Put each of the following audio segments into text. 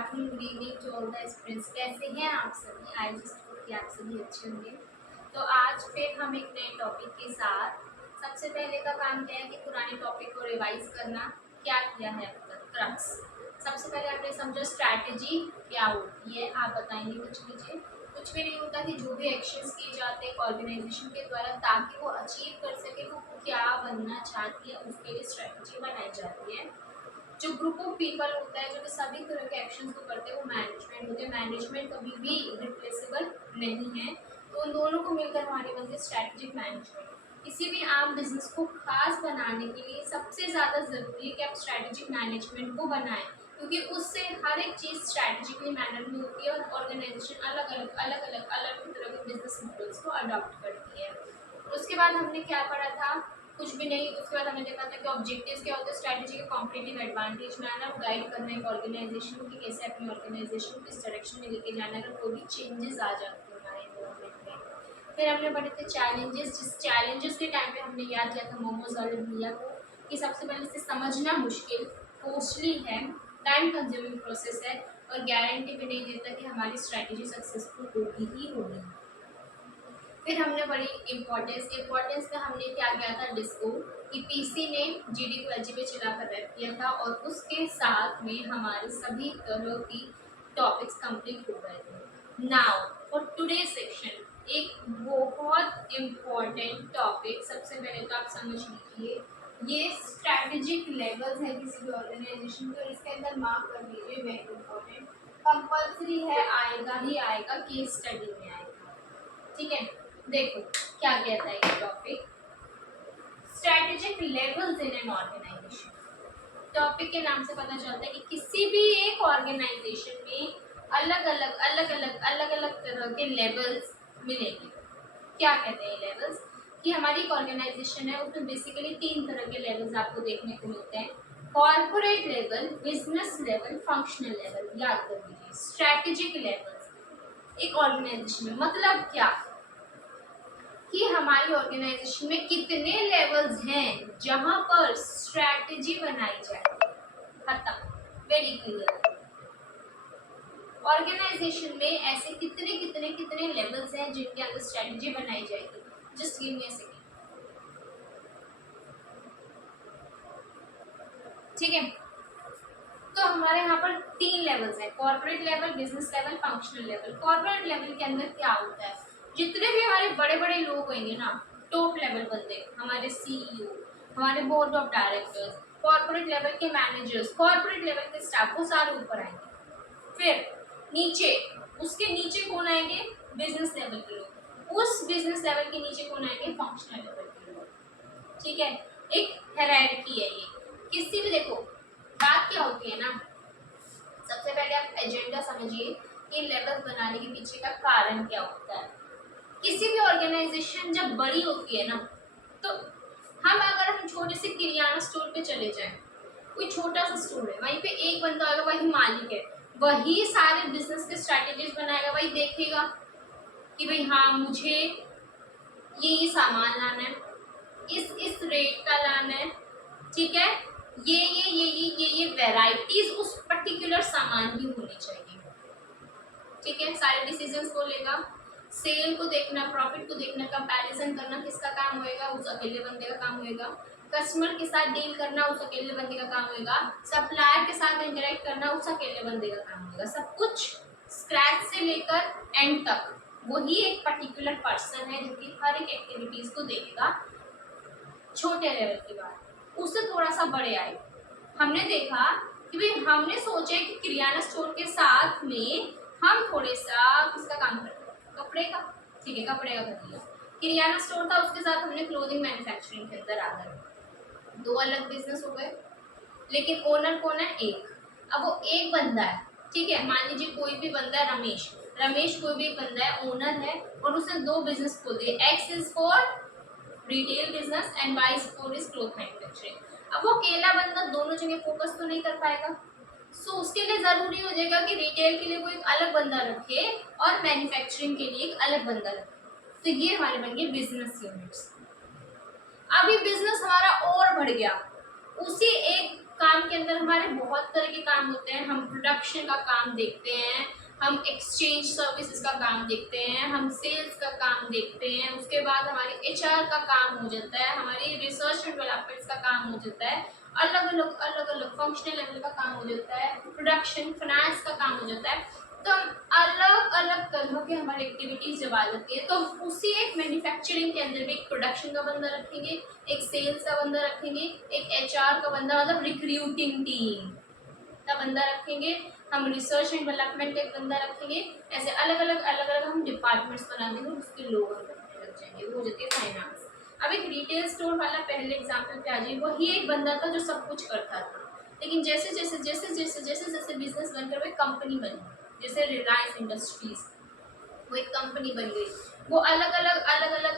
Afternoon, good evening to all the students. कैसे हैं आप सभी? आई जस्ट होप कि आप सभी अच्छे होंगे। तो आज फिर हम एक नए टॉपिक के साथ, सबसे पहले का काम क्या है कि पुराने टॉपिक को रिवाइज करना। क्या किया है अब तक? क्रक्स। सबसे पहले आपने समझा स्ट्रैटेजी क्या होती है, आप बताएंगे कुछ मुझे। कुछ भी नहीं होता कि जो भी एक्शंस किए जाते हैं ऑर्गेनाइजेशन के द्वारा ताकि वो अचीव कर सके वो क्या बनना चाहती है, उसके लिए स्ट्रैटेजी बनाई जाती है। जो ग्रुप ऑफ पीपल होता है जो कि सभी तरह के एक्शंस को करते हैं वो मैनेजमेंट होते हैं। मैनेजमेंट कभी भी रिप्लेसेबल नहीं है, तो उन दोनों को मिलकर हमारी बनती है स्ट्रैटेजिक मैनेजमेंट। किसी भी आम बिजनेस को खास बनाने के लिए सबसे ज़्यादा ज़रूरी है कि आप स्ट्रैटेजिक मैनेजमेंट को बनाएं, क्योंकि उससे हर एक चीज़ स्ट्रैटेजिकली मैनर में होती है और ऑर्गेनाइजेशन अलग अलग तरह के बिजनेस मॉडल्स को अडॉप्ट करती है। उसके बाद हमने क्या पढ़ा था? कुछ भी नहीं। उसके बाद हमने देखा था कि ऑब्जेक्टिव्स क्या होते हैं, स्ट्रैटेजी के कॉम्पिटिटिव एडवांटेज में आना, गाइड करना एक ऑर्गेनाइजेशन को कि कैसे अपनी ऑर्गेनाइजेशन को किस डायरेक्शन में लेके जाना है अगर कोई भी चेंजेस आ जाते हैं हमारे इन्वायरमेंट में। फिर हमने पढ़े थे चैलेंजेस। जिस चैलेंजेस के टाइम पे हमने याद किया था मोमोज वाले भैया को कि सबसे पहले इसे समझना मुश्किल, कॉस्टली है, टाइम कंज्यूमिंग प्रोसेस है और गारंटी भी नहीं देता कि हमारी स्ट्रैटेजी सक्सेसफुल होगी ही होगी। फिर हमने पढ़ी इम्पोर्टेंस में हमने क्या किया था डिस्को कि पीसी ने जीडी को एलजी पे चलाकर रैप किया था और उसके साथ में हमारे सभी तरह की टॉपिक्स कंप्लीट हो गए थे। नाउ फॉर टुडे सेक्शन एक बहुत इम्पोर्टेंट टॉपिक, सबसे पहले तो आप समझ लीजिए ये स्ट्रैटेजिक लेवल्स है किसी भी ऑर्गेनाइजेशन को, इसके अंदर मार्क कर लीजिए, वेरी इंपॉर्टेंट, कंपल्सरी है, आएगा ही आएगा, केस स्टडी में आएगा। ठीक है, देखो क्या कहता है ये topic, strategic levels in an organization. Topic के नाम से पता चलता है कि किसी भी एक ऑर्गेनाइजेशन में अलग अलग तरह के लेवल्स मिलेंगे। क्या कहते हैं लेवल्स कि हमारी एक ऑर्गेनाइजेशन है उसमें बेसिकली 3 तरह के लेवल्स आपको देखने को मिलते हैं, corporate level, business level, functional level. याद कर लीजिए स्ट्रैटेजिक लेवल्स एक ऑर्गेनाइजेशन में मतलब क्या कि हमारी ऑर्गेनाइजेशन में कितने लेवल्स हैं जहां पर स्ट्रैटेजी बनाई जाए। खत्म, वेरी क्लियर। ऑर्गेनाइजेशन में ऐसे कितने कितने कितने लेवल्स हैं जिनके अंदर स्ट्रैटेजी बनाई जाएगी। Just give me a second. ठीक है, तो हमारे यहाँ पर 3 लेवल्स हैं, corporate level, business level, functional level. Corporate level के अंदर क्या होता है, जितने भी हमारे बड़े बड़े लोग होंगे ना, टॉप लेवल बंदे, हमारे सीईओ, हमारे board of directors, corporate level के मैनेजर्स, कॉर्पोरेट लेवल के स्टाफ, वो सारे ऊपर आएंगे। फिर नीचे, उसके नीचे कौन आएंगे? बिजनेस लेवल के लोग। उस बिजनेस लेवल के नीचे कौन आएंगे? फंक्शनल लेवल के लोग। ठीक है, एक हायरार्की है ये। किसी भी, देखो बात क्या होती है ना, सबसे पहले आप एजेंडा समझिए कि लेवल बनाने के पीछे का कारण क्या होता है। किसी भी ऑर्गेनाइजेशन जब बड़ी होती है ना, तो हम छोटे से किराना स्टोर पे चले जाएं, कोई छोटा सा स्टोर है, वहीं पे एक बंदा होगा, वही मालिक है, वही सारे बिजनेस के स्ट्रैटेजीज बनाएगा, वही देखेगा कि भाई हाँ मुझे ये सामान लाना है, इस रेट का लाना है, ठीक है, ये वैरायटीज उस पर्टिकुलर सामान की होनी चाहिए। ठीक है, सारे डिसीजंस को लेगा, सेल को देखना, प्रॉफिट को देखना, कंपैरिजन करना किसका काम होएगा? उस अकेले बंदे का काम होएगा। कस्टमर के साथ डील करना उस अकेले बंदे का काम होएगा। सप्लायर के साथ इंटरेक्ट करना उस अकेले बंदे का काम होएगा। सब कुछ स्क्रैच से लेकर एंड तक वही एक पर्टिकुलर पर्सन है जो कि हर एक एक्टिविटीज को देखेगा। छोटे लेवल की बात, उससे थोड़ा सा बड़े आए, हमने देखा कि भाई हमने सोचा कि किराना स्टोर के साथ में हम थोड़े सा किसका काम करते हैं? कपड़े का। ठीक है, कपड़े का कर लिया। किराना स्टोर था, उसके साथ हमने क्लोथिंग मैन्युफैक्चरिंग के अंदर आ गए। 2 अलग बिजनेस हो गए, लेकिन ओनर कौन है? एक। अब वो एक बंदा है, ठीक है, मान लीजिए कोई भी बंदा है, रमेश कोई भी एक बंदा है, ओनर है, और उसने 2 बिजनेस खोल दिए। X is for retail business and Y is for is cloth manufacturing. अब वो अकेला बंदा दोनों जगह फोकस तो नहीं कर पाएगा, सो उसके लिए जरूरी हो जाएगा कि रिटेल के लिए कोई एक अलग बंदा रखे और मैन्युफैक्चरिंग के लिए एक अलग बंदा रखे। तो ये हमारे बन गए बिजनेस यूनिट्स। अभी बिजनेस हमारा और बढ़ गया, उसी एक काम के अंदर हमारे बहुत तरह के काम होते हैं। हम प्रोडक्शन का काम देखते हैं, हम एक्सचेंज सर्विसेज का काम देखते हैं, हम सेल्स का काम देखते हैं, उसके बाद हमारी एचआर का काम हो जाता है, हमारी रिसर्च एंड डेवलपमेंट का काम हो जाता है, अलग अलग फंक्शनल लेवल का काम हो जाता है, प्रोडक्शन फाइनेंस का काम हो जाता है। तो हम अलग अलग तरह के हमारी एक्टिविटीज जब आ जाती है तो हम उसी एक मैन्युफैक्चरिंग के अंदर भी एक प्रोडक्शन का बंदा रखेंगे, एक सेल्स का बंदा रखेंगे, एक एचआर का बंदा मतलब रिक्रूटिंग टीम का बंदा रखेंगे, हम रिसर्च एंड डेवलपमेंट का एक बंदा रखेंगे। ऐसे अलग अलग हम डिपार्टमेंट्स बना देंगे, उसके लोग बनने लग जाएंगे, वो हो जाती है फाइनेंस। अब एक रिटेल स्टोर वाला पहले एग्जाम्पल पे आ जाइए, वही एक बंदा था जो सब कुछ करता था, लेकिन जैसे जैसे जैसे जैसे जैसे जैसे बिजनेस बनकर वो एक कंपनी बनी, जैसे रिलायंस इंडस्ट्रीज, वो एक कंपनी बन गई, वो अलग अलग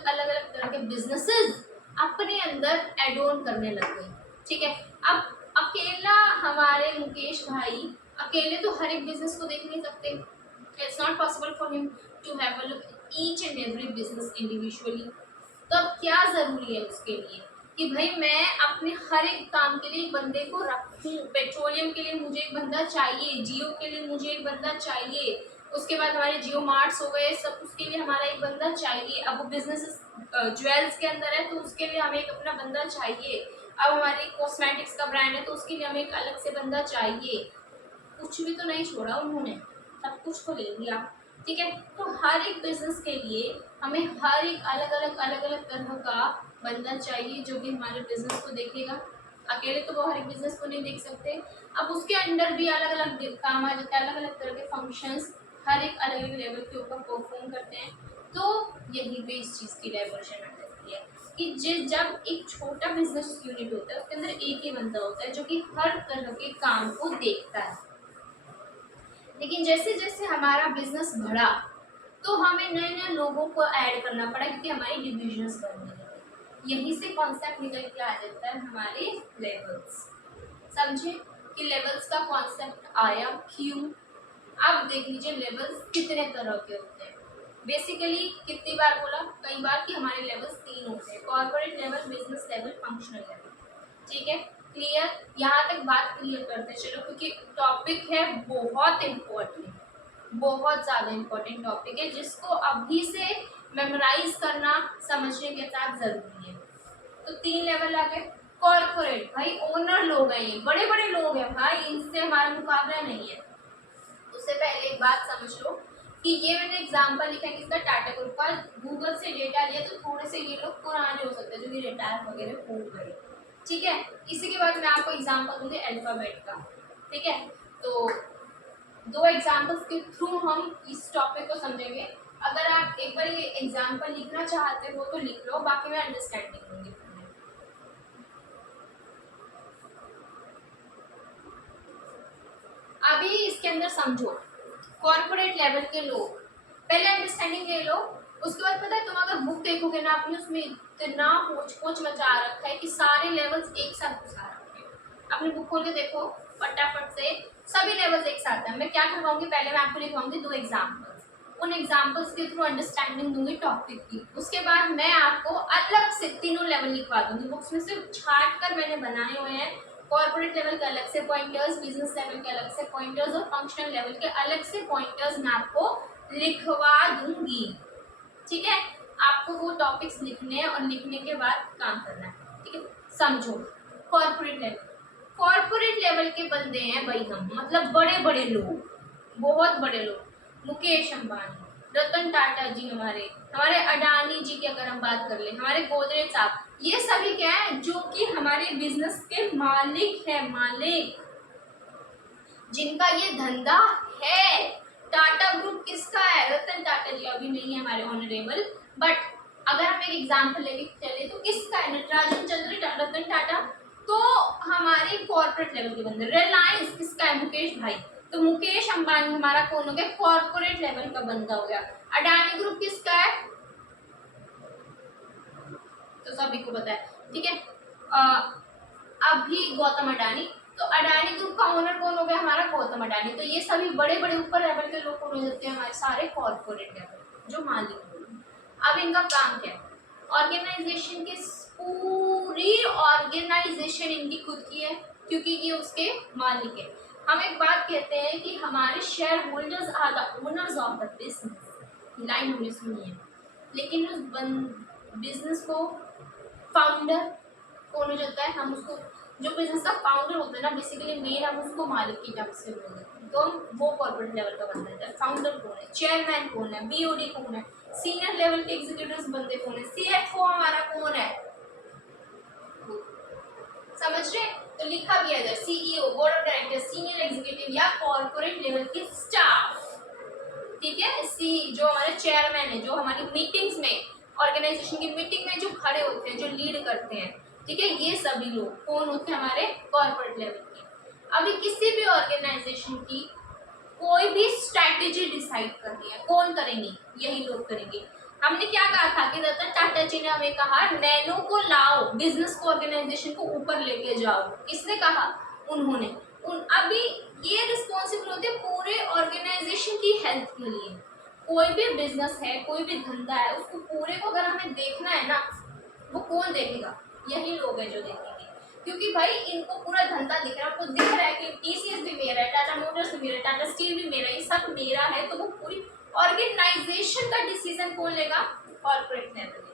तरह के बिजनेसेस अपने अंदर एड ऑन करने लग गई। ठीक है, अब अकेला हमारे मुकेश भाई अकेले तो हर एक बिजनेस को देख नहीं सकते। It's not possible for him to have a look each and every business individually. तो अब क्या जरूरी है उसके लिए कि भाई मैं अपने हर एक काम के लिए एक बंदे को रखूं। पेट्रोलियम के लिए मुझे एक बंदा चाहिए, जियो के लिए मुझे एक बंदा चाहिए, उसके बाद हमारे जियो मार्ट्स हो गए सब, उसके लिए हमारा एक बंदा चाहिए। अब वो बिजनेस ज्वेल्स के अंदर है तो उसके लिए हमें एक अपना बंदा चाहिए। अब हमारी कॉस्मेटिक्स का ब्रांड है तो उसके लिए हमें एक अलग से बंदा चाहिए। कुछ भी तो नहीं छोड़ा उन्होंने, सब कुछ तो ले लिया। ठीक है, तो हर एक बिजनेस के लिए हमें हर एक अलग अलग तरह का बंदा चाहिए जो कि हमारे बिजनेस को देखेगा। अकेले तो वो हर एक बिजनेस को नहीं देख सकते। अब उसके अंडर भी अलग अलग काम आ जाता है, अलग अलग तरह के फंक्शंस हर एक अलग अलग लेवल के ऊपर परफॉर्म करते हैं। तो यही पे इस चीज़ की डाइवर्शन आ जाती है कि जब एक छोटा बिजनेस यूनिट होता है उसके अंदर एक ही बंदा होता है जो कि हर तरह के काम को देखता है। लेकिन जैसे जैसे हमारा बिजनेस बढ़ा तो हमें नए नए लोगों को ऐड करना पड़ा क्योंकि हमारी डिविजन्स बनने लगी। यहीं से कॉन्सेप्ट निकल के आ जाता है हमारे लेवल्स। समझे कि लेवल्स का कॉन्सेप्ट आया क्यों। अब देख लीजिए लेवल्स कितने तरह के होते हैं। बेसिकली कितनी बार बोला, कई बार कि हमारे लेवल्स 3 होते हैं, corporate level, business level, functional level. ठीक है, क्लियर। यहाँ तक बात क्लियर करते चलो क्योंकि टॉपिक है बहुत इम्पोर्टेंट, बहुत ज़्यादा इम्पोर्टेंट टॉपिक है जिसको अभी से मेमोराइज करना समझने के साथ ज़रूरी है। तो 3 लेवल आ गए। कॉर्पोरेट भाई ओनर लोग हैं, ये बड़े बड़े लोग हैं भाई, इनसे हमारा मुकाबला नहीं है। उससे पहले एक बात समझ लो कि ये मैंने एग्जांपल लिखा है किसका, टाटा ग्रुप का। गूगल से डेटा लिया तो थोड़े से ये लोग पुराने हो सकते हैं जो कि रिटायर वगैरह हो गए। ठीक है, इसी के बाद मैं आपको एग्जांपल दूंगी अल्फाबेट का। ठीक है, तो 2 एग्जांपल्स के थ्रू हम इस टॉपिक को समझेंगे। अगर आप एक बार ये एग्जांपल लिखना चाहते हो तो लिख लो, बाकी मैं अंडरस्टैंडिंग दूंगी। अभी इसके अंदर समझो कॉर्पोरेट लेवल के लोग, पहले अंडरस्टैंडिंग ले लो। उसके बाद पता है तुम अगर बुक देखोगे ना आपने उसमें इतना पोच पोच मचा रखा है कि सारे लेवल्स एक साथ घुसा रखे हैं। अपनी बुक खोल के देखो फटाफट से, सभी लेवल्स एक साथ है। मैं क्या करवाऊंगी, पहले मैं आपको लिखवाऊंगी 2 एग्जाम्पल्स, उन एग्जाम्पल्स के थ्रू अंडरस्टैंडिंग दूंगी टॉपिक की। उसके बाद मैं आपको अलग से तीनों लेवल लिखवा दूंगी बुक्स में से छाट कर मैंने बनाए हुए हैं। कॉर्पोरेट लेवल के अलग से पॉइंटर्स, बिजनेस लेवल के अलग से पॉइंटर्स और फंक्शनल लेवल के अलग से पॉइंटर्स मैं आपको लिखवा दूंगी। ठीक है, आपको वो टॉपिक्स लिखने हैं और लिखने के बाद काम करना है। ठीक है, समझो कॉर्पोरेट लेवल, कॉर्पोरेट लेवल के बंदे हैं भाई हम, मतलब बड़े बड़े लोग, बहुत बड़े लोग, मुकेश अंबानी, रतन टाटा जी, हमारे हमारे अडानी जी की अगर हम बात कर ले, हमारे गोदरेज साहब, ये सभी क्या है जो कि हमारे बिजनेस के मालिक है, मालिक जिनका ये धंधा है। टाटा ग्रुप किसका है, रतन टाटा जी अभी नहीं है हमारे ऑनरेबल, बट अगर हम एक एग्जांपल लेके चले तो किसका है, नटराजन चंद्र रतन टाटा। तो हमारे कॉर्पोरेट लेवल के बंदे, रिलायंस किसका है, मुकेश भाई। तो मुकेश अंबानी हमारा कौन हो गया, कॉर्पोरेट लेवल का बंदा हो गया। अडानी ग्रुप किसका है, तो सभी को पता है। ठीक है, अभी गौतम अडानी, तो अडानी ग्रुप का ओनर कौन हो गया, हमारा गौतम अडानी। तो ये सभी बड़े बड़े ऊपर लेवल के लोग कौन हो जाते हैं, हमारे सारे कॉर्पोरेट लेवल जो मालिक होंगे। अब इनका काम क्या है, ऑर्गेनाइजेशन की पूरी ऑर्गेनाइजेशन इनकी खुद की है। क्योंकि ये उसके मालिक है। हम एक बात कहते हैं कि हमारे share holders are the owners of the business, line हमने सुनी है, लेकिन उस बिजनेस को फाउंडर कौन हो जाता है? हम उसको, जो बिजनेस का फाउंडर होता है ना, बेसिकली मेन हम उसको मालिक की टर्म से बोलते हैं, तो हम वो कॉर्पोरेट लेवल का बंदा है। फाउंडर कौन है, चेयरमैन कौन है, बीओडी कौन है, सीनियर लेवल के एग्जीक्यूटिव्स बंदे कौन है, सीएफओ हमारा कौन है, समझ रहे? तो लिखा भी है CEO, board of director, senior executive या कॉर्पोरेट लेवल के स्टाफ, ठीक है। सी जो हमारे चेयरमैन है, जो हमारी मीटिंग्स में, ऑर्गेनाइजेशन की मीटिंग में जो खड़े होते हैं, जो लीड करते हैं, ठीक है, ये सभी लोग कौन होते हैं? हमारे कॉर्पोरेट लेवल के। अभी किसी भी ऑर्गेनाइजेशन की कोई भी स्ट्रैटेजी डिसाइड करनी है, कौन करेंगे? यही लोग करेंगे। हमने क्या कहा था कि रतन टाटा जी ने हमें कहा नैनो को लाओ, बिजनेस को, ऑर्गेनाइजेशन को ऊपर लेके जाओ। किसने कहा? उन्होंने। अभी ये रिस्पॉन्सिबल होते हैं पूरे ऑर्गेनाइजेशन की हेल्थ के लिए। कोई भी बिजनेस है, कोई भी धंधा है, उसको पूरे को अगर हमें देखना है ना, वो कौन देखेगा? यही लोग हैं जो देखेंगे, क्योंकि भाई इनको पूरा धंधा दिख रहा है, आपको दिख रहा है कि टीसीएस भी मेरा है, टाटा मोटर्स भी मेरा है, टाटा स्टील भी मेरा है, ये सब मेरा है, तो वो पूरी ऑर्गेनाइजेशन का डिसीजन कौन लेगा? Corporate level.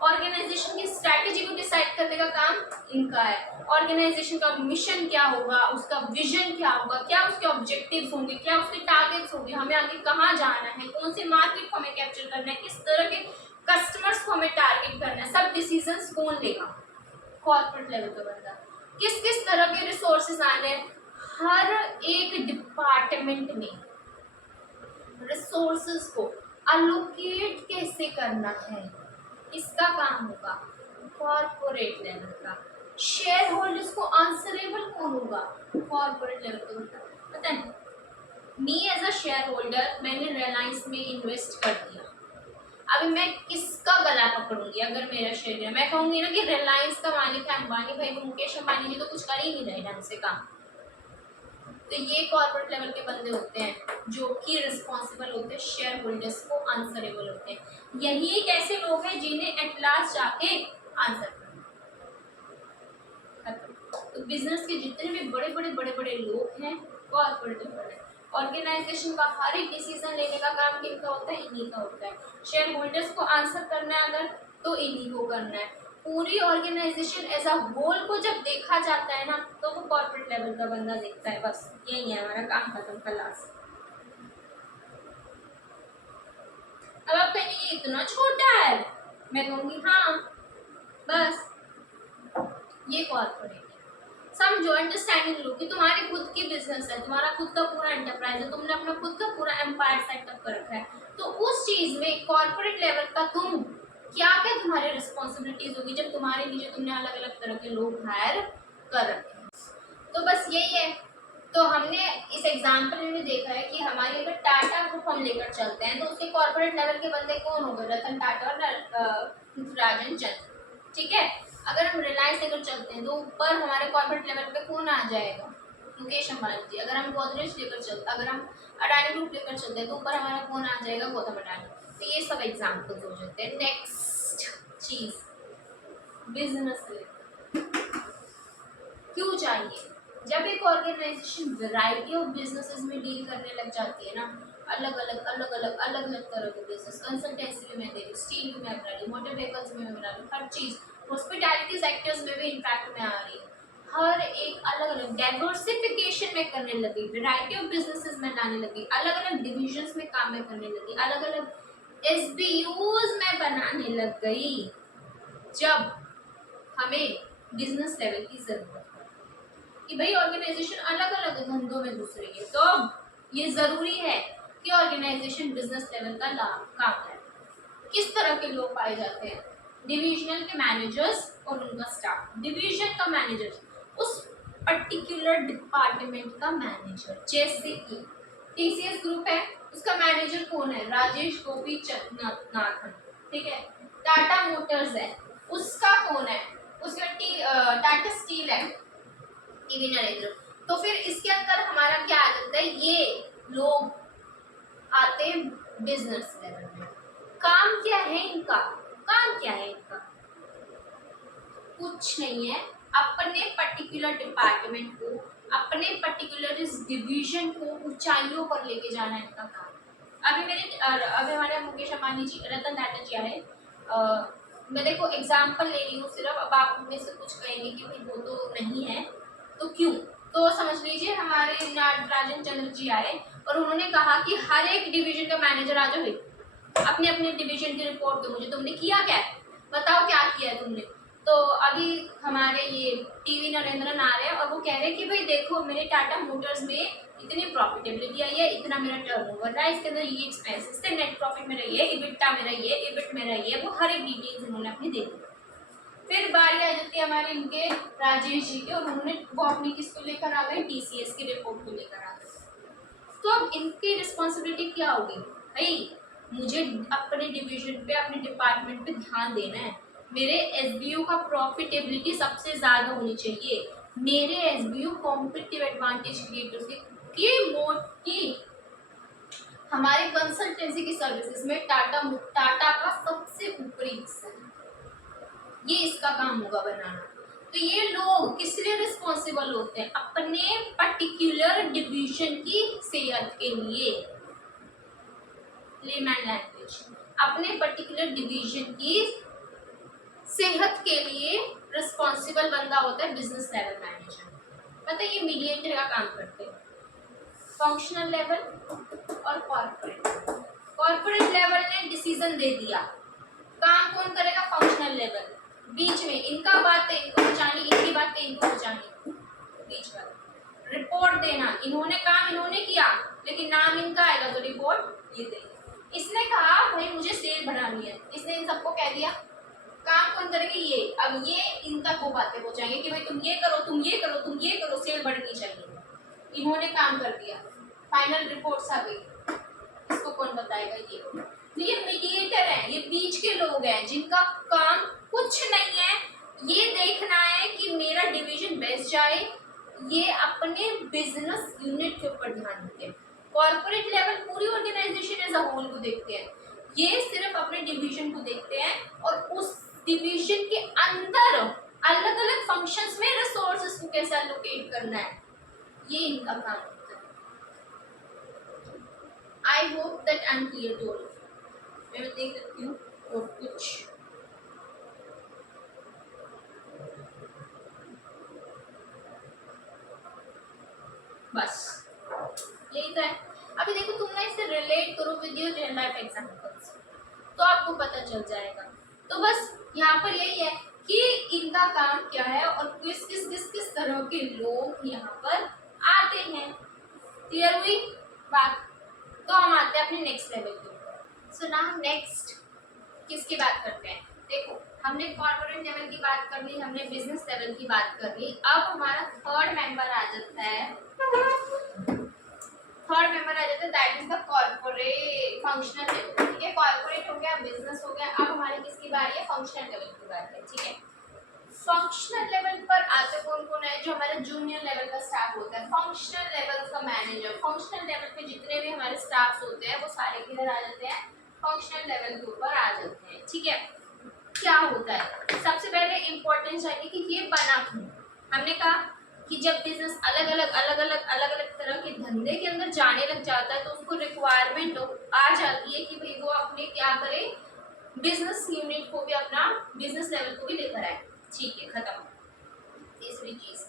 ऑर्गेनाइजेशन की स्ट्रैटेजी को डिसाइड करने का काम इनका है। ऑर्गेनाइजेशन का मिशन क्या होगा, उसका विजन क्या होगा, क्या उसके ऑब्जेक्टिव्स होंगे, क्या उसके टारगेट्स होंगे, हमें आगे कहाँ जाना है, कौन से मार्केट को हमें कैप्चर करना है, किस तरह के कस्टमर्स को हमें टारगेट करना है, सब डिसीजंस कौन लेगा? कॉर्पोरेट लेवल का बंदा। किस किस तरह के रिसोर्सेज आने हैं हर एक डिपार्टमेंट में, रिसोर्सेज को अलोकेट कैसे करना है, इसका काम होगा कॉर्पोरेट लेवल का। शेयर होल्डर्स को आंसरेबल कौन होगा? कॉर्पोरेट लेवल का होगा। पता है, me as a share holder मैंने रिलायंस में इन्वेस्ट कर दिया, अभी मैं किसका गला पकड़ूंगी? अगर मेरा शेयर है, मैं कहूंगी ना कि रिलायंस का मालिक है अंबानी भाई, वो मुकेश अंबानी जी तो कुछ कर ही नहीं रहे ढंग से काम। तो ये कॉर्पोरेट लेवल के बंदे होते हैं जो कि रिस्पॉन्सिबल होते हैं, शेयर होल्डर्स को आंसरेबल होते हैं। यही एक ऐसे लोग हैं जिन्हें एट लास्ट जाके आंसर करना। तो बिजनेस के जितने भी बड़े बड़े लोग हैं कॉर्पोरेट लेवल है। ऑर्गेनाइजेशन का हर एक डिसीजन लेने का काम किनका होता है? इन्हीं का होता है। शेयर होल्डर्स को आंसर करना है अगर, तो इन्हीं को करना है। पूरी ऑर्गेनाइजेशन एज अ होल को जब देखा जाता है ना, तो वो कॉर्पोरेट लेवल का बंदा देखता है। बस यही है, हमारा काम खत्म, खलास। अब आप कहेंगे इतना छोटा है, मैं कहूँगी हाँ, बस ये कॉर्पोरेट है। समझो, अंडरस्टैंडिंग लो कि तुम्हारी खुद की बिजनेस है, तुम्हारा खुद का पूरा एंटरप्राइज है, तुमने अपना खुद का पूरा एम्पायर सेटअप कर रखा है, तो उस चीज में कॉर्पोरेट लेवल का तुम क्या क्या तुम्हारी रिस्पॉन्सिबिलिटीज होगी जब तुम्हारे नीचे तुमने अलग अलग तरह के लोग हायर कर रखे हैं। तो बस यही है। तो हमने इस एग्जाम्पल में देखा है कि हमारी अगर टाटा ग्रुप हम लेकर चलते हैं, तो उसके कॉर्पोरेट लेवल के बंदे कौन हो गए? रतन टाटा और राजन चंद, ठीक है। अगर हम रिलायंस लेकर चलते हैं, तो ऊपर हमारे कॉर्पोरेट लेवल पे कौन आ जाएगा? मुकेश अंबानी जी। अगर हम गोदरेज लेकर चलते, अगर हम अडानी ग्रुप लेकर चलते हैं, तो ऊपर हमारा कौन आ जाएगा? गौतम अडानी। तो ये सब एग्जाम्पल्स हो जाते हैं। नेक्स्ट चीज, बिजनेस क्यों चाहिए? जब एक ऑर्गेनाइजेशन वैरायटी ऑफ बिजनेसेस में डील करने लग जाती है ना, अलग अलग तरह के बिजनेस, कंसल्टेंसी में मैं दे रही हूँ, स्टील में मैं बना रही हूँ, मोटर व्हीकल्स में मैं बना रही हूँ, हर चीज़, हॉस्पिटैलिटी सेक्टर्स में भी इम्पैक्ट में आ रही है। हर एक अलग अलग डाइवर्सिफिकेशन में करने लगी, वैरायटी ऑफ बिजनेसेस में लाने लगी, अलग अलग डिविजन्स में काम में करने लगी, अलग अलग एसबीयूज में बनाने लग गई। जब हमें बिजनेस लेवल की जरूरत कि भाई ऑर्गेनाइजेशन अलग अलग धंधों में घुस रही है, तो अब ये जरूरी है कि ऑर्गेनाइजेशन बिजनेस लेवल का काम करे। किस तरह के लोग पाए जाते हैं? डिविजनल के मैनेजर्स और उनका स्टाफ। डिवीजन का मैनेजर उस पर्टिकुलर डिपार्टमेंट का मैनेजर, जैसे कि टीसीएस ग्रुप है, उसका मैनेजर कौन है? राजेश गोपी नाथन, ठीक है। टाटा मोटर्स है, उसका कौन है? उसका टाटा स्टील है, टीवी नरेंद्र। तो फिर इसके अंदर हमारा क्या आ जाता है? ये लोग आते हैं बिजनेस लेवल में। काम क्या है इनका? काम क्या है इनका? कुछ नहीं है, अपने पर्टिकुलर डिपार्टमेंट को, अपने पर्टिकुलर इस डिवीजन को ऊंचाइयों पर लेके जाना है इनका काम। अभी हमारे मुकेश अंबानी जी, रतन टाटा जी आए, मैं देखो एग्जाम्पल ले रही हूँ सिर्फ, अब आप में से कुछ कहेंगे कि भाई वो तो नहीं है, तो क्यों? तो समझ लीजिए हमारे राजन चंद्र जी आए और उन्होंने कहा कि हर एक डिवीजन का मैनेजर आ जाओ, अपने अपने डिवीजन की रिपोर्ट दो मुझे, तुमने किया क्या है, बताओ क्या किया है तुमने। तो अभी हमारे ये टीवी नरेंद्रन आ रहे हैं और वो कह रहे हैं कि भाई देखो मेरे टाटा मोटर्स में इतनी प्रॉफिटेबिलिटी आई है, इतना मेरा टर्नओवर रहा है, इसके अंदर ये एक्सपेंसेस थे, नेट प्रॉफिट मेरा ये, इबिटा मेरा ये, इबिट मेरा ये, वो हर एक डिटेल्स इन्होंने अपनी दे दी। फिर बारी आ जाती है हमारे इनके राजेश जी के, और उन्होंने वो अपनी किसको लेकर आ गए, टीसीएस की रिपोर्ट को लेकर आ गए। तो अब इनकी रिस्पॉन्सिबिलिटी क्या होगी, भाई मुझे अपने डिवीजन पे, अपने डिपार्टमेंट पे ध्यान देना है, मेरे एसबीओ का प्रॉफिटेबिलिटी सबसे ज्यादा होनी चाहिए, मेरे एसबीओ कॉम्पिटिटिव एडवांटेज क्रिएट की हमारे कंसल्टेंसी की सर्विसेज में टाटा का सबसे ऊपरी हिस्सा है, ये इसका काम होगा बनाना। तो ये लोग किस लिए रिस्पॉन्सिबल होते हैं, अपने पर्टिकुलर डिवीजन की सेहत के लिए, लेमैन लैंग्वेज, अपने पर्टिकुलर डिवीजन की सेहत के लिए रिस्पॉन्सिबल बंदा होता है बिजनेस लेवल मैनेजर। पता है ये मीडिएटर का काम करते हैं, फंक्शनल लेवल और कॉर्पोरेट लेवल ने डिसीजन दे दिया, काम कौन करेगा, फंक्शनल लेवल, बीच में इनका बात है इनको पहुंचानी, इनकी बात है इनको पहुंचानी, बीच वाला रिपोर्ट देना, इन्होंने काम इन्होंने किया लेकिन नाम इनका आएगा तो रिपोर्ट ये देंगे। इसने कहा भाई मुझे सेल बढ़ानी है, इसने इन सबको कह दिया, काम कौन करेंगे ये, अब ये इन तक वो बातें पहुंचाएंगे कि भाई तुम ये करो, तुम ये करो, तुम ये करो, सेल बढ़नी चाहिए, इन्होंने काम कर दिया, फाइनल रिपोर्ट्स आ गई, इसको कौन बताएगा, ये तो ये मीडिएटर है, ये बीच के लोग हैं जिनका काम कुछ नहीं है, ये देखना है कि मेरा डिवीजन बेस्ट जाए, ये अपने बिजनेस यूनिट के ऊपर ध्यान देते हैं। कॉर्पोरेट लेवल पूरी ऑर्गेनाइजेशन एज अ होल को देखते हैं, ये सिर्फ अपने डिवीजन को देखते हैं और उस डिवीजन के अंदर अलग अलग फंक्शंस में रिसोर्सेज को कैसे एलोकेट करना है, ये इनका काम होता है। I hope that I am clear to all. मैं देख सकती हूँ और कुछ बस यही तो है। अभी देखो तुम ना इसे रिलेट करो with your real life examples, तो आपको पता चल जाएगा। तो बस यहाँ पर यही है कि इनका काम क्या है और किस किस तरह के लोग यहाँ पर आते हैं। क्लियर हुई बात? तो हम आते हैं अपने नेक्स्ट लेवल के ऊपर। सो नाउ नेक्स्ट किसकी बात करते हैं, देखो हमने कॉर्पोरेट लेवल की बात कर ली, हमने बिजनेस लेवल की बात कर ली, अब हमारा थर्ड मेंबर आ जाता है, that is the corporate functional level. ठीक है, कॉर्पोरेट हो गया, बिजनेस हो गया, अब हमारी किसकी बारी है, फंक्शनल लेवल की बात है। ठीक है, फंक्शनल लेवल पर आते कौन कौन है, जो हमारा जूनियर लेवल का स्टाफ होता है, फंक्शनल लेवल का मैनेजर, फंक्शनल लेवल पे जितने भी हमारे स्टाफ होते हैं वो सारे किधर आ जाते हैं, फंक्शनल लेवल के ऊपर आ जाते हैं। ठीक है, क्या होता है, सबसे पहले इम्पोर्टेंस चाहिए कि ये बना क्यों। हमने कहा कि जब बिजनेस अलग अलग तरह के धंधे के अंदर जाने लग जाता है तो उसको रिक्वायरमेंट आ जाती है कि भाई वो अपने क्या करे, बिजनेस यूनिट को भी, अपना बिजनेस लेवल को भी लेकर आए। ठीक है, खत्म। तीसरी चीज,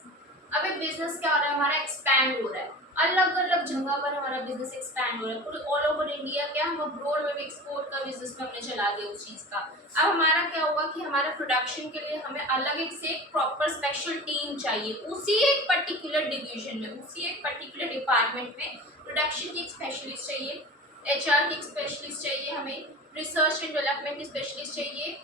अभी बिजनेस क्या हो रहा है, हमारा एक्सपैंड हो रहा है, अलग अलग जगह पर हमारा बिजनेस एक्सपैंड हो रहा है, पूरे ऑल ओवर इंडिया, क्या हम अब्रॉड में भी एक्सपोर्ट का बिजनेस में हमने चला दिया उस चीज का। अब हमारा क्या होगा कि हमारे प्रोडक्शन के लिए हमें अलग एक से एक प्रॉपर स्पेशल टीम चाहिए, उसी एक पर्टिकुलर डिवीजन में, उसी एक पर्टिकुलर डिपार्टमेंट में प्रोडक्शन की एक स्पेशलिस्ट चाहिए, एचआर की एक स्पेशलिस्ट चाहिए, हमें रिसर्च एंड डेवलपमेंट की स्पेशलिस्ट चाहिए,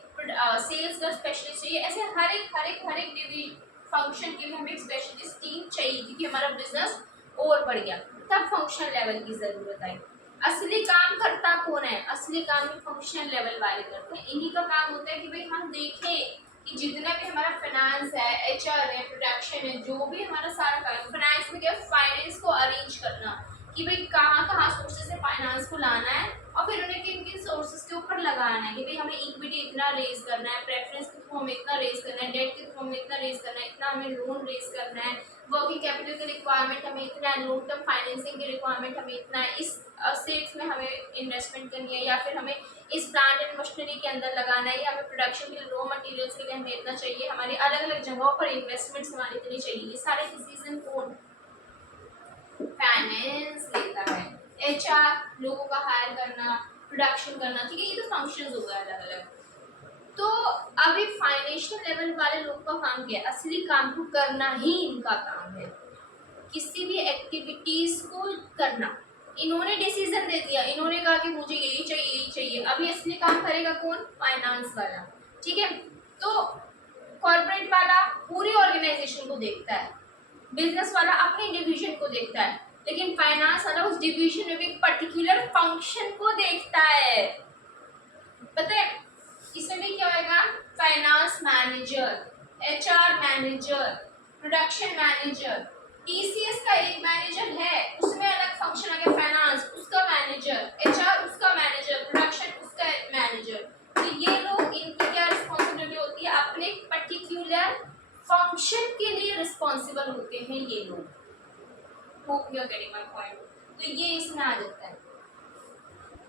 सेल्स का स्पेशलिस्ट चाहिए, ऐसे हर एक डिवीजन फंक्शन के लिए हमें एक स्पेशलिस्ट टीम चाहिए, क्योंकि हमारा बिजनेस और बढ़ गया, तब फंक्शनल लेवल की जरूरत है। असली काम करता कौन है, असली काम भी फंक्शनल लेवल वाले करते हैं, इन्हीं का काम होता है कि भाई हम देखें कि जितना भी हमारा फाइनेंस है, एचआर है, प्रोडक्शन है, जो भी हमारा सारा काम, फाइनेंस में क्या, फाइनेंस को अरेंज करना कि भाई कहाँ सोर्सेस से फाइनेंस को लाना है और फिर उन्हें किन किन सोर्सेज के ऊपर लगाना है कि भाई हमें इक्विटी इतना रेज करना है, प्रेफरेंस के थ्रू हमें इतना रेज करना है, डेट के थ्रू हमें इतना रेज करना है, इतना हमें लोन रेज करना है, वर्किंग कैपिटल की रिक्वायरमेंट हमें इतना है, लॉन्ग टर्म फाइनेंसिंग की रिक्वायरमेंट हमें इतना है, इस असेट्स में हमें इन्वेस्टमेंट करनी है, या फिर हमें इस प्लांट एंड मशीनरी के अंदर लगाना है, या हमें प्रोडक्शन के लिए रॉ मटेरियल्स के लिए हमें इतना चाहिए, हमारी अलग अलग जगहों पर इन्वेस्टमेंट्स हमारी इतनी चाहिए। ये सारे डिसीजन कौन? फाइनेंस लेता है। एचआर लोगों का हायर करना, प्रोडक्शन करना, ठीक है, ये तो फंक्शंस हो गए अलग अलग। तो अभी फाइनेंशियल लेवल वाले लोग का काम क्या है? असली काम को करना ही इनका काम है, किसी भी एक्टिविटीज को करना। इन्होंने डिसीजन दे दिया, इन्होंने कहा कि मुझे यही चाहिए यही चाहिए, अभी असली काम करेगा कौन? फाइनेंस वाला, ठीक है। तो कॉर्पोरेट वाला पूरी ऑर्गेनाइजेशन को देखता है, बिजनेस वाला अपने डिवीजन को देखता है, लेकिन फाइनेंस वाला उस डिवीजन में भी पर्टिकुलर फंक्शन को देखता है। पता है इसमें भी क्या होगा? Finance manager, HR manager, production manager, TCS का एक मैनेजर है, उसमें अलग फंक्शन आ गया, फाइनेंस उसका मैनेजर, एचआर उसका मैनेजर, प्रोडक्शन उसका मैनेजर। तो ये लोग, इनकी क्या रिस्पॉन्सिबिलिटी होती है? अपने पर्टिकुलर फंक्शन के लिए रिस्पॉन्सिबल होते हैं ये लोग। Hope you are getting my point. तो ये इसमें आ जाता है।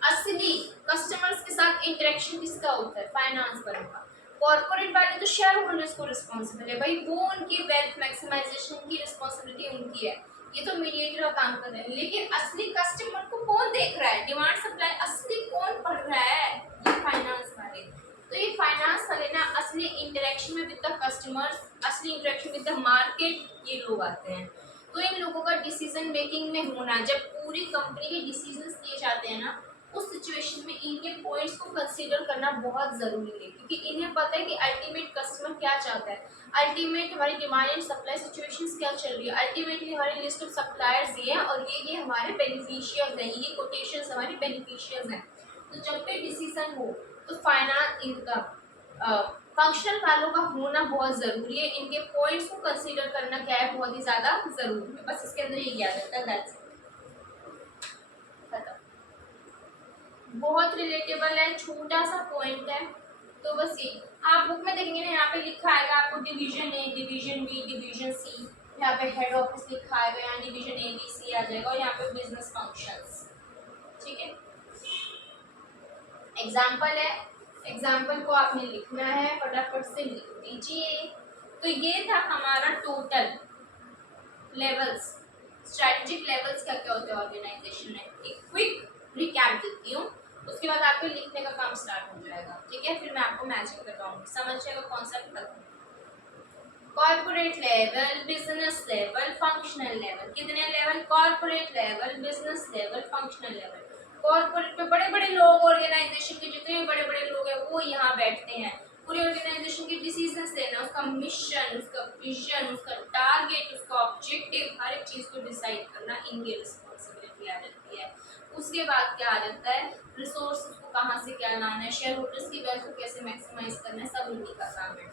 असली कस्टमर्स के साथ इंटरेक्शन किसका होता है? फाइनेंस वालों का। कॉर्पोरेट वाले तो शेयर होल्डर्स को रिस्पॉन्सिबल है भाई, वो उनकी वेल्थ मैक्सिमाइजेशन की रिस्पॉन्सिबिलिटी उनकी है, ये तो मीडिएटर का काम कर रहे हैं। लेकिन असली कस्टमर को कौन देख रहा है? डिमांड सप्लाई असली कौन पढ़ रहा है? ये फाइनेंस वाले। तो ये फाइनेंस वाले ना असली इंटरेक्शन में विद द कस्टमर्स, असली इंटरेक्शन विद द मार्केट, ये लोग आते हैं। तो इन लोगों का डिसीजन मेकिंग में होना, जब पूरी कंपनी के डिसीजंस लिए जाते हैं ना, उस सिचुएशन में इनके पॉइंट्स को कंसीडर करना बहुत ज़रूरी है, क्योंकि इन्हें पता है कि अल्टीमेट कस्टमर क्या चाहता है, अल्टीमेट हमारी डिमांड एंड सप्लाई सिचुएशंस क्या चल रही है, अल्टीमेटली हमारी लिस्ट ऑफ सप्लायर्स ये हैं और ये हमारे बेनिफिशियर्स हैं, ये कोटेशंस हमारी बेनिफिशियर्स हैं। तो जब भी डिसीजन हो तो फाइनेंस इनका फंक्शनल वालों का होना बहुत ज़रूरी है, इनके पॉइंट्स को कंसीडर करना क्या है? बहुत ही ज़्यादा ज़रूरी है। बस इसके अंदर ये याद रहता है, दैट्स इट। बहुत रिलेटेबल है, छोटा सा पॉइंट है। तो बस ये आप बुक में देखेंगे ना, यहाँ पे लिखा आएगा आपको division A, division B, division C, यहाँ पे हेड ऑफिस लिखा आएगा, यहाँ डिवीजन ए बी सी आ जाएगा, और यहाँ पे बिजनेस फंक्शंस, ठीक है। एग्जाम्पल है, एग्जाम्पल को आपने लिखना है, फटाफट से लिख दीजिए। तो ये था हमारा टोटल लेवल्स, स्ट्रेटेजिक लेवल्स क्या क्या होते हैं ऑर्गेनाइजेशन में। एक क्विक रिकैप देती हूँ, उसके बाद आपको लिखने का काम स्टार्ट हो जाएगा, ठीक है। फिर मैं आपको मैचिंग बताऊंगी, समझिएगा कॉन्सेप्ट खत्म। Corporate level, business level, functional level. कितने level? Corporate level, business level, functional level. Corporate में बड़े बड़े लोग, ऑर्गेनाइजेशन के जितने भी बड़े बड़े लोग हैं वो यहाँ बैठते हैं, पूरी ऑर्गेनाइजेशन के डिसीजंस लेना, उसका मिशन, उसका विजन, उसका टारगेट, उसका ऑब्जेक्टिव, हर एक चीज़ को डिसाइड करना इनकी रिस्पॉन्सिबिलिटी आ जाती है। उसके बाद क्या आ जाता है? रिसोर्स को कहाँ से क्या लाना है, शेयर होल्डर्स की वेल्थ को कैसे मैक्सिमाइज करना है, सब इन्हीं का काम है,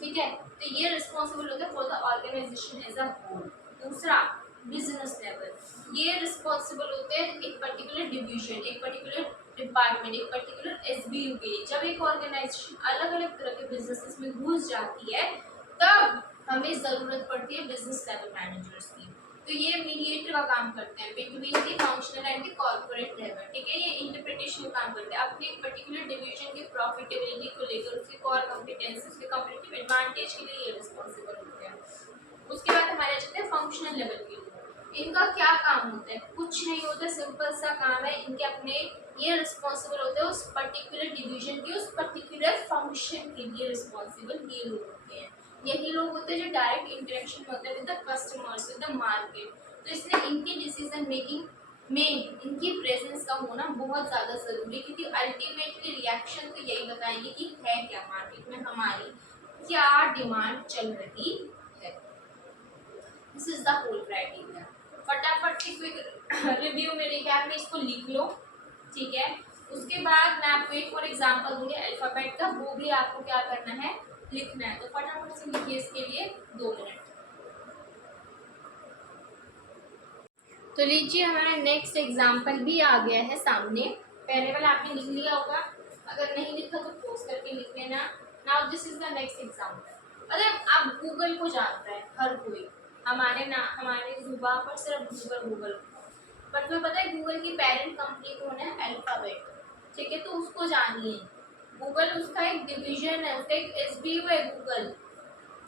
ठीक है। तो ये रिस्पॉन्सिबल होता है for the organization as a whole. दूसरा बिजनेस लेवल, ये रिस्पॉन्सिबल होते हैं एक पर्टिकुलर डिवीजन, एक पर्टिकुलर डिपार्टमेंट, एक पर्टिकुलर एसबीयू के लिए। जब एक ऑर्गेनाइजेशन अलग अलग तरह के बिजनेसेस में घुस जाती है तब हमें ज़रूरत पड़ती है बिजनेस लेवल मैनेजर्स की। तो ये मीडिएटर का काम करते हैं between the functional and the corporate level, ठीक है। ये इंटरप्रिटेशन का काम करते हैं, अपने एक पर्टिकुलर डिवीजन की प्रॉफिटेबिलिटी को लेकर, उसके कोर कॉम्पिटेंसी, उसके कॉम्पिटिटिव एडवांटेज के लिए ये रिस्पॉन्सिबल होते हैं। उसके बाद हमारे जाते हैं फंक्शनल लेवल के लोग। इनका क्या काम होता है? कुछ नहीं होता, सिंपल सा काम है इनके अपने। ये रिस्पॉन्सिबल होते हैं उस पर्टिकुलर डिवीजन के, उस पर्टिकुलर फंक्शन के लिए रिस्पॉन्सिबल ये लोग होते हैं। यही लोग होते हैं जो डायरेक्ट इंटरेक्शन में होते हैं with the customers, with the market. तो इसलिए इनकी डिसीजन मेकिंग में इनकी प्रेजेंस का होना बहुत ज़्यादा ज़रूरी है, क्योंकि अल्टीमेटली रिएक्शन तो यही बताएंगे कि है क्या मार्केट में, हमारी क्या डिमांड चल रही है। This is the whole criteria. फटाफट से क्विक रिव्यू में रिकैप में इसको लिख लो, ठीक है। उसके बाद मैं आपको एक और एग्जांपल दूंगी अल्फाबेट का, वो भी आपको क्या करना है? लिखना है। तो फटाफट से लिखिए इसके लिए 2 मिनट। तो लीजिए हमारा नेक्स्ट एग्जाम्पल भी आ गया है सामने। पहले वाला आपने लिख लिया होगा, अगर नहीं लिखा तो पोस्ट करके लिख लेना। Now this is the next example. मतलब आप गूगल को जानता है हर कोई, हमारे जुबान पर सिर्फ गूगल गूगल, बट तुम्हें पता है गूगल की पेरेंट कंपनी कौन है? अल्फाबेट। ठीक है, तो उसको जानिए। गूगल उसका एक डिवीजन है, उसका एक एसबीयू है गूगल।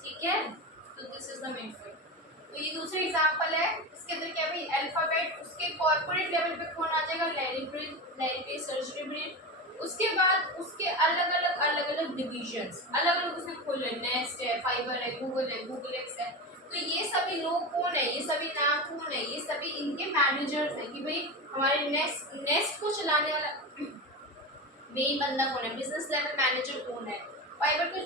ठीक है, तो this is the main point. तो ये दूसरा एग्जांपल है, इसके अंदर क्या भाई अल्फाबेट, उसके कॉर्पोरेट लेवल पे कौन आ जाएगा? Larry page, surgery Brin. उसके बाद उसके अलग अलग डिविजन्स, अलग अलग उसने खोले, नेस्ट है, फाइबर है, गूगल एक्स है। तो ये सभी लोग कौन है? ये सभी नाम कौन है? ये सभी इनके मैनेजर्स हैं कि भाई हमारे नेस्ट को चलाने वाला मेन बंदा कौन है? बिजनेस लेवल मैनेजर कौन है? फाइबर को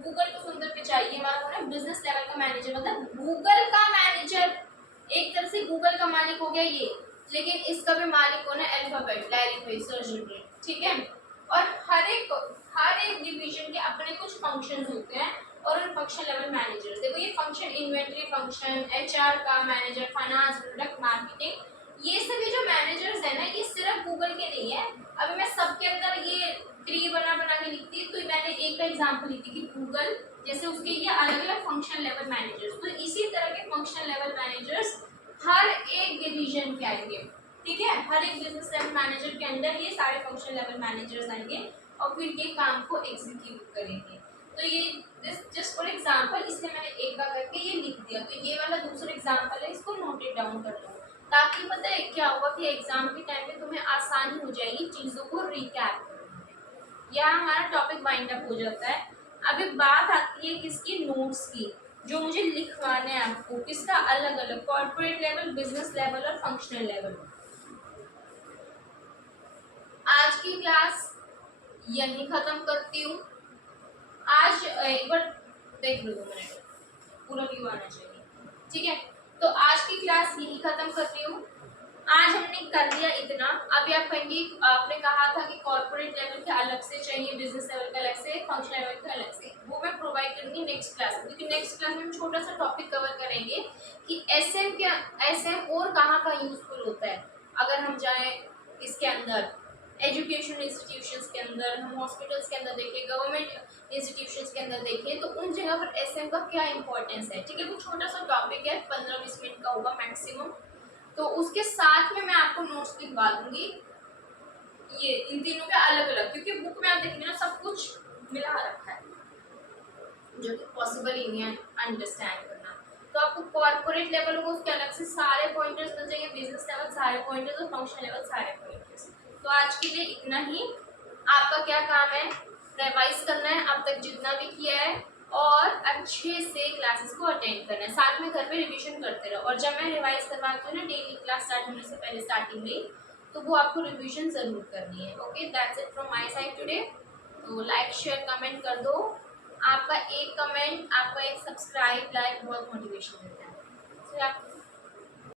गूगल को सुंदर के चाहिए हमारा कौन है? बिजनेस लेवल का मैनेजर, मतलब गूगल का मैनेजर। एक तरह से गूगल का मालिक हो गया ये, लेकिन इसका भी मालिक कौन है? Alphabet, Larry page, surgery Brin. ठीक है, और हर एक डिवीजन के अपने कुछ फंक्शंस होते हैं और उन फंक्शन लेवल मैनेजर्स। देखो ये फंक्शन, इन्वेंटरी फंक्शन, एचआर का मैनेजर, फाइनेंस, प्रोडक्ट मार्केटिंग, ये सभी जो मैनेजर्स है ना, ये सिर्फ गूगल के नहीं है। अभी मैं सबके अंदर ये ट्री बना बना के लिखती, तो मैंने एक का एग्जांपल लिखी कि गूगल जैसे उसके ये अलग अलग फंक्शन लेवल मैनेजर्स, तो इसी तरह के फंक्शन लेवल मैनेजर्स हर एक डिवीजन के आएंगे। ठीक है, हर एक बिजनेस लेवल मैनेजर के अंदर ये सारे फंक्शन लेवल मैनेजर्स आएंगे और फिर ये काम को एग्जीक्यूट करेंगे। तो ये जस्ट फॉर एग्जांपल, इसलिए मैंने एक का करके ये लिख दिया। तो ये वाला दूसरा एग्जांपल है, इसको नोटेड डाउन कर लो, ताकि पता है क्या होगा कि एग्जाम के टाइम पे तुम्हें आसानी हो जाएगी चीज़ों को रिकैप करने। यहाँ हमारा टॉपिक वाइंड अप हो जाता है। अभी बात आती है किसकी? नोट्स की, जो मुझे लिखवाने हैं आपको, किसका? अलग अलग, कॉर्पोरेट लेवल, बिजनेस लेवल और फंक्शनल लेवल। आज की क्लास यही खत्म करती हूँ। आज एक बार देख लो, 2 मिनट पूरा व्यू आना चाहिए। ठीक है, तो आज की क्लास यही खत्म करती हूँ। आज हमने कर लिया इतना। अभी आप कहेंगे, आपने कहा था कि कॉर्पोरेट लेवल के अलग से चाहिए, बिजनेस लेवल का अलग से, फंक्शन लेवल का अलग से, वो मैं प्रोवाइड करूंगी नेक्स्ट क्लास में, क्योंकि नेक्स्ट क्लास में हम छोटा सा टॉपिक कवर करेंगे कि एसएम और कहाँ का यूजफुल होता है। अगर हम जाएं इसके अंदर एजुकेशन इंस्टीट्यूशंस के अंदर, हम हॉस्पिटल्स के अंदर देखें, गवर्नमेंट इंस्टीट्यूशंस के अंदर देखें, तो उन जगह पर एसएम का क्या इंपॉर्टेंस है। ठीक है, वो छोटा सा टॉपिक है, 15-20 मिनट का होगा मैक्सिमम। तो उसके साथ में मैं आपको नोट्स लिखवा दूंगी, ये इन तीनों के अलग अलग, क्योंकि बुक में आप देखेंगे ना सब कुछ मिला रखा है, जो कि पॉसिबल ही नहीं है अंडरस्टैंड करना। तो आपको कॉर्पोरेट लेवल को उसके अलग से सारे पॉइंटर्स मिल जाएंगे, बिजनेस लेवल सारे पॉइंटर्स और फंक्शन लेवल सारे पॉइंटर्स। तो आज के लिए इतना ही। आपका क्या काम है? रिवाइज करना है अब तक जितना भी किया है, और अच्छे से क्लासेस को अटेंड करना है, साथ में घर पे रिवीजन करते रहो। और जब मैं रिवाइज करवाती हूँ ना डेली क्लास स्टार्ट होने से पहले स्टार्टिंग में, तो वो आपको रिवीजन ज़रूर करनी है। Okay, that's it from my side today. तो लाइक शेयर कमेंट कर दो। आपका एक कमेंट, आपका एक सब्सक्राइब, लाइक बहुत मोटिवेशन देता है। तो आप